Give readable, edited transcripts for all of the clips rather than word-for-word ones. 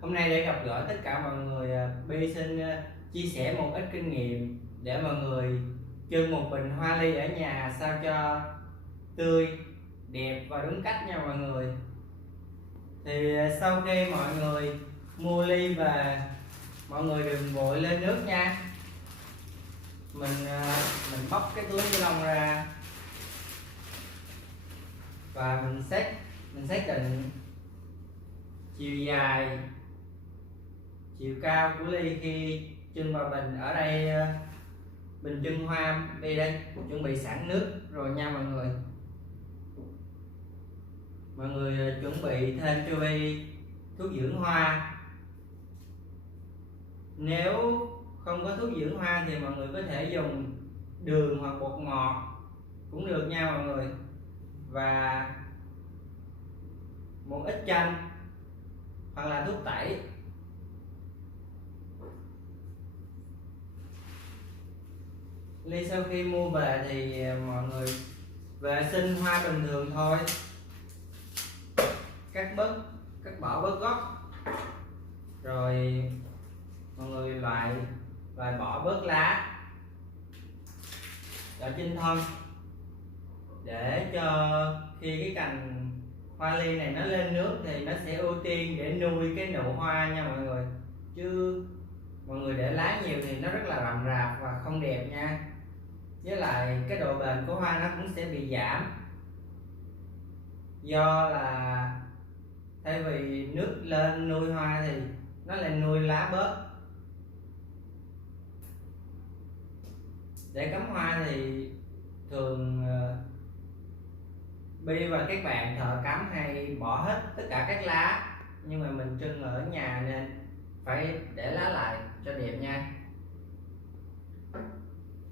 hôm nay để gặp gỡ tất cả mọi người, Bi xin chia sẻ một ít kinh nghiệm để mọi người trưng một bình hoa ly ở nhà sao cho tươi, đẹp và đúng cách nha mọi người. Thì sau khi mọi người mua ly về, mọi người đừng vội lên nước nha. Mình bóc cái túi ni lông ra và mình xác định chiều dài, chiều cao của ly khi trưng vào bình. Ở đây bình trưng hoa Bi đã chuẩn bị sẵn nước rồi nha mọi người. Mọi người chuẩn bị thêm cho Bi thuốc dưỡng hoa. Nếu không có thuốc dưỡng hoa thì mọi người có thể dùng đường hoặc bột ngọt cũng được nha mọi người. Và một ít chanh hoặc là thuốc tẩy. Ly sau khi mua về thì mọi người vệ sinh hoa bình thường thôi, cắt bỏ bớt gốc, rồi mọi người loại bỏ bớt lá ở trên thân để cho khi cái cành hoa ly này nó lên nước thì nó sẽ ưu tiên để nuôi cái nụ hoa nha mọi người. Chứ mọi người để lá nhiều thì nó rất là rậm rạp và không đẹp nha. Với lại cái độ bền của hoa nó cũng sẽ bị giảm, do là thay vì nước lên nuôi hoa thì nó lại nuôi lá bớt. Để cắm hoa thì thường Bi và các bạn thợ cắm hay bỏ hết tất cả các lá, nhưng mà mình trưng ở nhà nên phải để lá lại cho đẹp nha.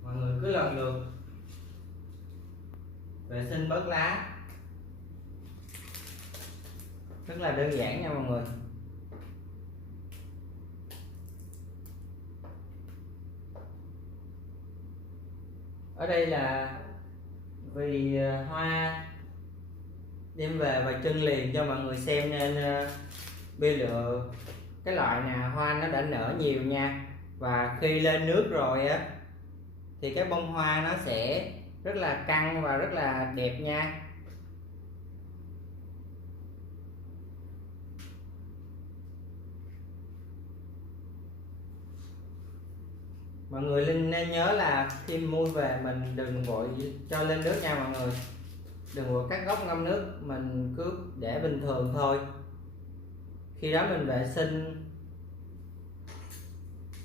Mọi người cứ lần lượt vệ sinh bớt lá, rất là đơn giản nha mọi người. Ở đây là vì hoa đem về và trưng liền cho mọi người xem nên Bi lựa cái loại nào hoa nó đã nở nhiều nha. Và khi lên nước rồi á thì cái bông hoa nó sẽ rất là căng và rất là đẹp nha. Mọi người nên nhớ là khi mua về mình đừng vội cho lên nước nha mọi người. Đừng vội cắt gốc ngâm nước, mình cứ để bình thường thôi. Khi đó mình vệ sinh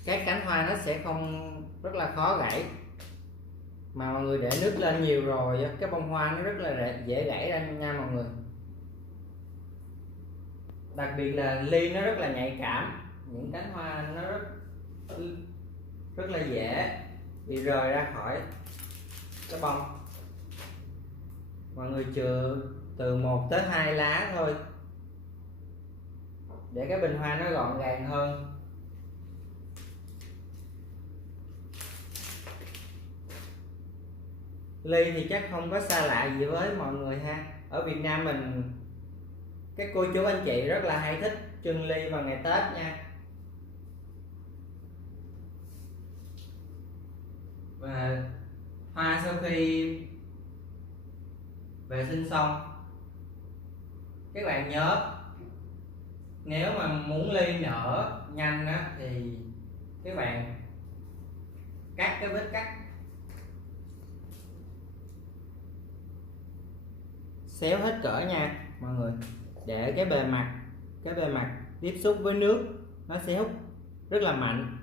các cánh hoa nó sẽ không rất là khó gãy. Mà mọi người để nước lên nhiều rồi cái bông hoa nó rất là dễ gãy ra nha mọi người. Đặc biệt là ly nó rất là nhạy cảm, những cánh hoa nó rất là dễ bị rời ra khỏi cái bông. Mọi người chừa từ 1 tới 2 lá thôi để cái bình hoa nó gọn gàng hơn. Ly thì chắc không có xa lạ gì với mọi người ha. Ở Việt Nam mình, các cô chú anh chị rất là hay thích trưng ly vào ngày Tết nha. Và hoa sau khi vệ sinh xong, các bạn nhớ nếu mà muốn ly nở nhanh á thì các bạn cắt cái vết cắt, xéo hết cỡ nha mọi người, để cái bề mặt tiếp xúc với nước nó sẽ hút rất là mạnh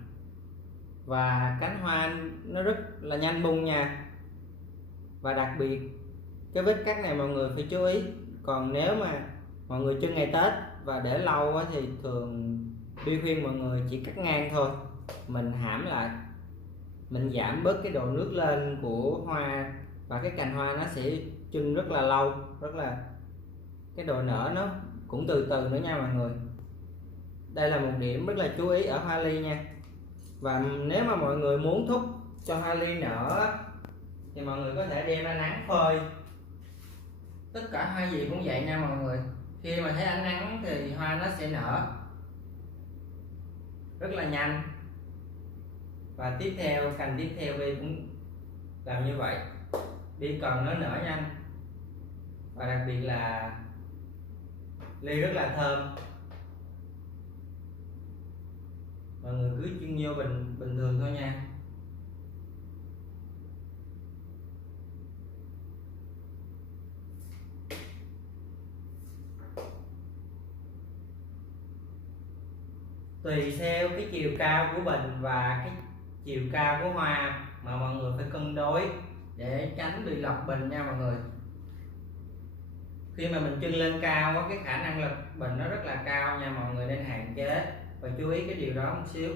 và cánh hoa nó rất là nhanh bung nha. Và đặc biệt cái vết cắt này mọi người phải chú ý. Còn nếu mà mọi người trưng ngày Tết và để lâu quá thì thường Bi khuyên mọi người chỉ cắt ngang thôi, mình hãm lại, mình giảm bớt cái độ nước lên của hoa và cái cành hoa nó sẽ trưng rất là lâu, rất là cái độ nở nó cũng từ từ nữa nha mọi người. Đây là một điểm rất là chú ý ở hoa ly nha. Và nếu mà mọi người muốn thúc cho hoa ly nở thì mọi người có thể đem ra nắng phơi. Tất cả hoa gì cũng vậy nha mọi người, Khi mà thấy ánh nắng thì hoa nó sẽ nở rất là nhanh. Và tiếp theo cành tiếp theo Bi cũng làm như vậy. Bi cần nó nở nhanh, và đặc biệt là ly rất là thơm. Mọi người cứ chưng vô bình thường thôi nha. Tùy theo cái chiều cao của bình và cái chiều cao của hoa mà mọi người phải cân đối để tránh bị lọc bình nha mọi người. Khi mà mình chưng lên cao cái khả năng lọc bình nó rất là cao nha, mọi người nên hạn chế và chú ý cái điều đó một xíu.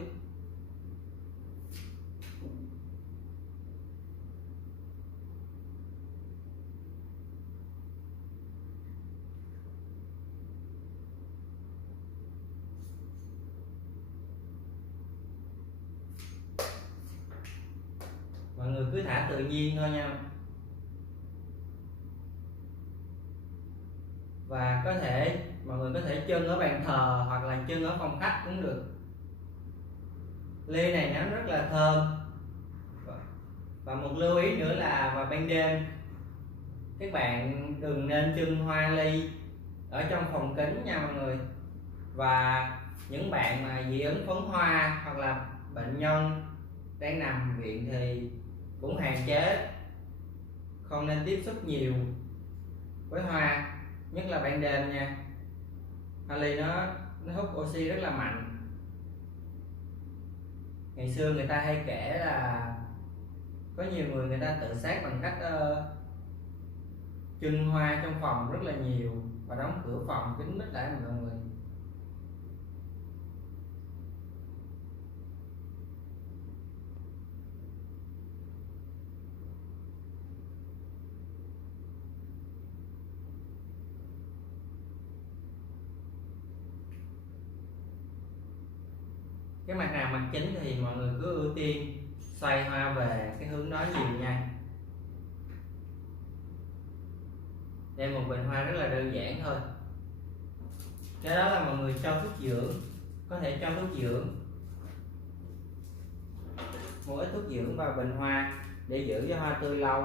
Mọi người cứ thả tự nhiên thôi nha. Và có thể mọi người có thể chưng ở bàn thờ hoặc là chưng ở phòng khách cũng được. Ly này nó rất là thơm. Và một lưu ý nữa là vào ban đêm các bạn đừng nên chưng hoa ly ở trong phòng kính nha mọi người. Và những bạn mà dị ứng phấn hoa hoặc là bệnh nhân đang nằm viện thì cũng hạn chế, không nên tiếp xúc nhiều với hoa, nhất là ban đêm nha. Hoa ly nó hút oxy rất là mạnh. Ngày xưa người ta hay kể là có nhiều người ta tự sát bằng cách chưng hoa trong phòng rất là nhiều và đóng cửa phòng kín mít lại mọi người. Cái mặt nào mặt chính thì mọi người cứ ưu tiên xoay hoa về cái hướng đó nhiều nha. Đây một bình hoa rất là đơn giản thôi. Cái đó là mọi người cho thuốc dưỡng, có thể cho thuốc dưỡng, một ít thuốc dưỡng vào bình hoa để giữ cho hoa tươi lâu.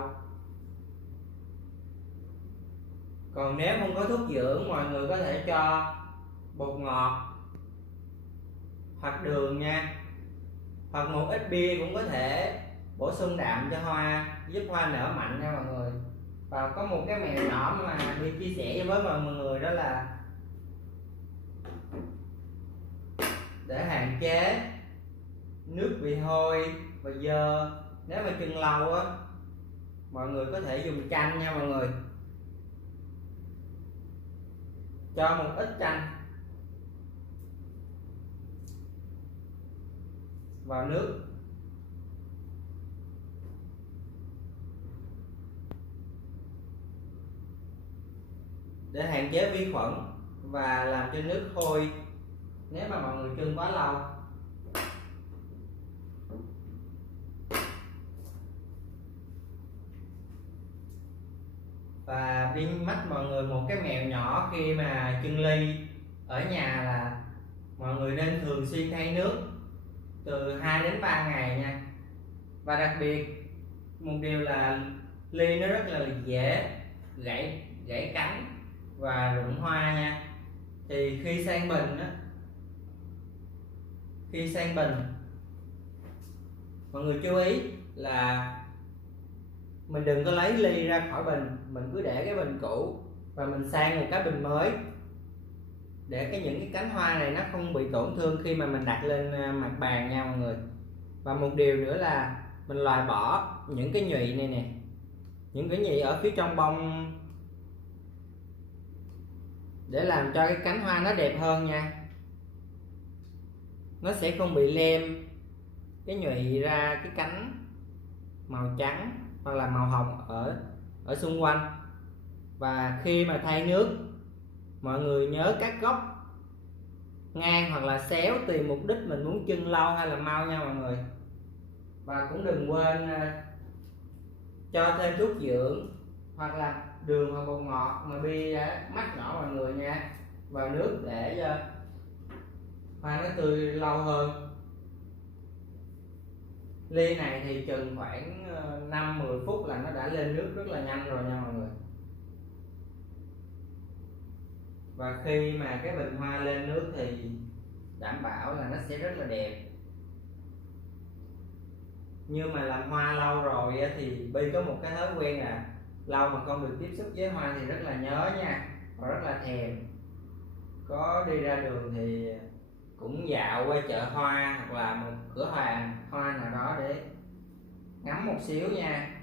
Còn nếu không có thuốc dưỡng, mọi người có thể cho bột ngọt hoặc đường nha, hoặc một ít bia cũng có thể bổ sung đạm cho hoa, giúp hoa nở mạnh nha mọi người. Và có một cái mẹo nhỏ mà Bi chia sẻ với mọi người, đó là để hạn chế nước bị hôi và dơ. Nếu mà chưng lâu á, mọi người có thể dùng chanh nha mọi người. Cho một ít chanh vào nước, để hạn chế vi khuẩn và làm cho nước hôi nếu mà mọi người chưng quá lâu. Và đi mách mọi người một cái mẹo nhỏ khi mà chưng ly ở nhà là mọi người nên thường xuyên thay nước từ 2 đến 3 ngày nha. Và đặc biệt một điều là ly nó rất là dễ gãy cánh và rụng hoa nha. Thì khi sang bình á, mọi người chú ý là mình đừng có lấy ly ra khỏi bình, mình cứ để cái bình cũ và mình sang một cái bình mới để những cái cánh hoa này nó không bị tổn thương khi mà mình đặt lên mặt bàn nha mọi người. Và một điều nữa là mình loại bỏ những cái nhụy này nè, những cái nhụy ở phía trong bông để làm cho cái cánh hoa nó đẹp hơn nha. Nó sẽ không bị lem cái nhụy ra cái cánh màu trắng hoặc là màu hồng ở xung quanh. Và khi mà thay nước, mọi người nhớ cắt gốc ngang hoặc là xéo tùy mục đích mình muốn chưng lâu hay là mau nha mọi người. Và cũng đừng quên cho thêm thuốc dưỡng hoặc là đường hoặc bột ngọt mà Bi đã mắc nhỏ mọi người nha, vào nước để cho hoa nó tươi lâu hơn. Ly này thì chừng khoảng 5-10 phút là nó đã lên nước rất là nhanh rồi nha mọi người. Và khi mà cái bình hoa lên nước thì đảm bảo là nó sẽ rất là đẹp. Nhưng mà làm hoa lâu rồi thì Bi có một cái thói quen là lâu mà không được tiếp xúc với hoa thì rất là nhớ nha, và rất là thèm. Có đi ra đường thì cũng dạo qua chợ hoa hoặc là một cửa hàng hoa nào đó để ngắm một xíu nha.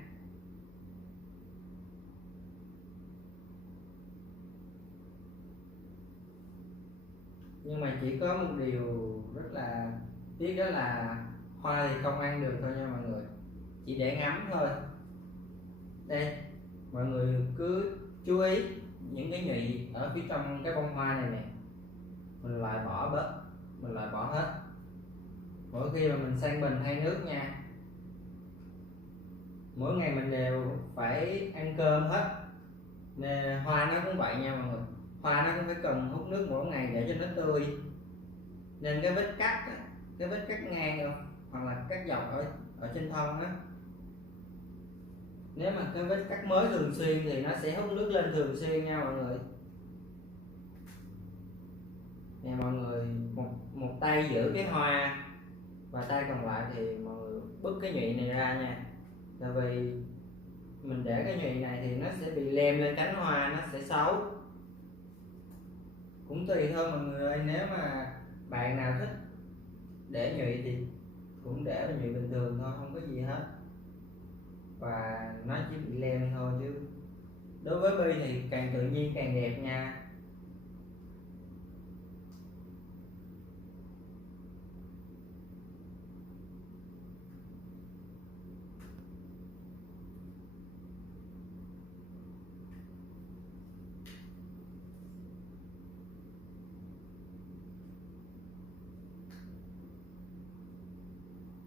Nhưng mà chỉ có một điều rất là tiếc, đó là hoa thì không ăn được thôi nha mọi người, chỉ để ngắm thôi. Đây, mọi người cứ chú ý những cái nhụy ở phía trong cái bông hoa này nè, mình loại bỏ bớt, mình loại bỏ hết mỗi khi mà mình sang bình thay nước nha. Mỗi ngày mình đều phải ăn cơm hết, nên hoa nó cũng vậy nha mọi người. Hoa nó cũng phải cần hút nước mỗi ngày để cho nó tươi. Nên cái vết cắt cái vết cắt ngang hoặc là cắt dọc ở trên thân á, nếu mà cái vết cắt mới thường xuyên thì nó sẽ hút nước lên thường xuyên nha mọi người. Nè mọi người, một tay giữ cái hoa và tay còn lại thì mọi người bứt cái nhụy này ra nha. Tại vì mình để cái nhụy này thì nó sẽ bị lem lên cánh hoa, nó sẽ xấu. Cũng tùy thôi mọi người ơi, nếu mà bạn nào thích để nhụy thì cũng để nhụy bình thường thôi, không có gì hết, và nó chỉ bị lem thôi. Chứ đối với Bi thì càng tự nhiên càng đẹp nha.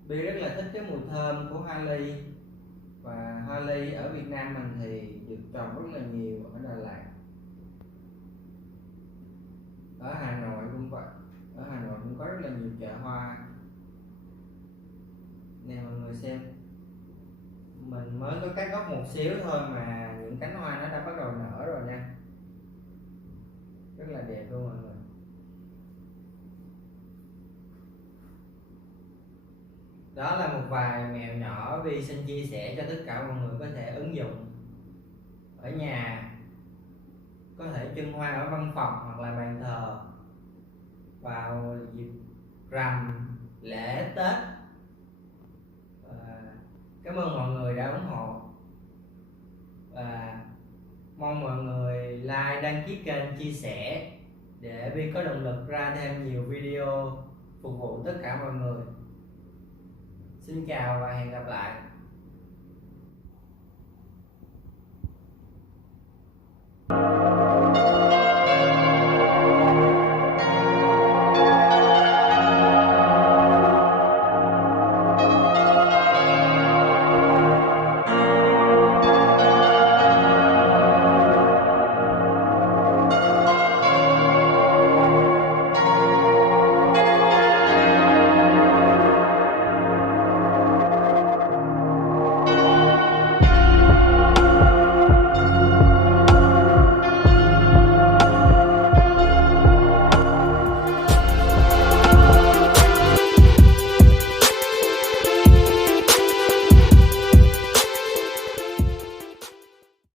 Bi rất là thích cái mùi thơm của hoa ly, và hoa ly ở Việt Nam mình thì được trồng rất là nhiều ở Đà Lạt, ở Hà Nội cũng vậy. Ở Hà Nội cũng có rất là nhiều chợ hoa. Nè mọi người xem, mình mới có cắt gốc một xíu thôi mà những cánh hoa nó đã bắt đầu nở rồi nha, rất là đẹp luôn mọi người. Đó là một vài mẹo nhỏ Vi xin chia sẻ cho tất cả mọi người có thể ứng dụng ở nhà, có thể trưng hoa ở văn phòng hoặc là bàn thờ vào dịp rằm, lễ, Tết. Cảm ơn mọi người đã ủng hộ, và mong mọi người like, đăng ký kênh, chia sẻ để Vi có động lực ra thêm nhiều video phục vụ tất cả mọi người. Xin chào và hẹn gặp lại.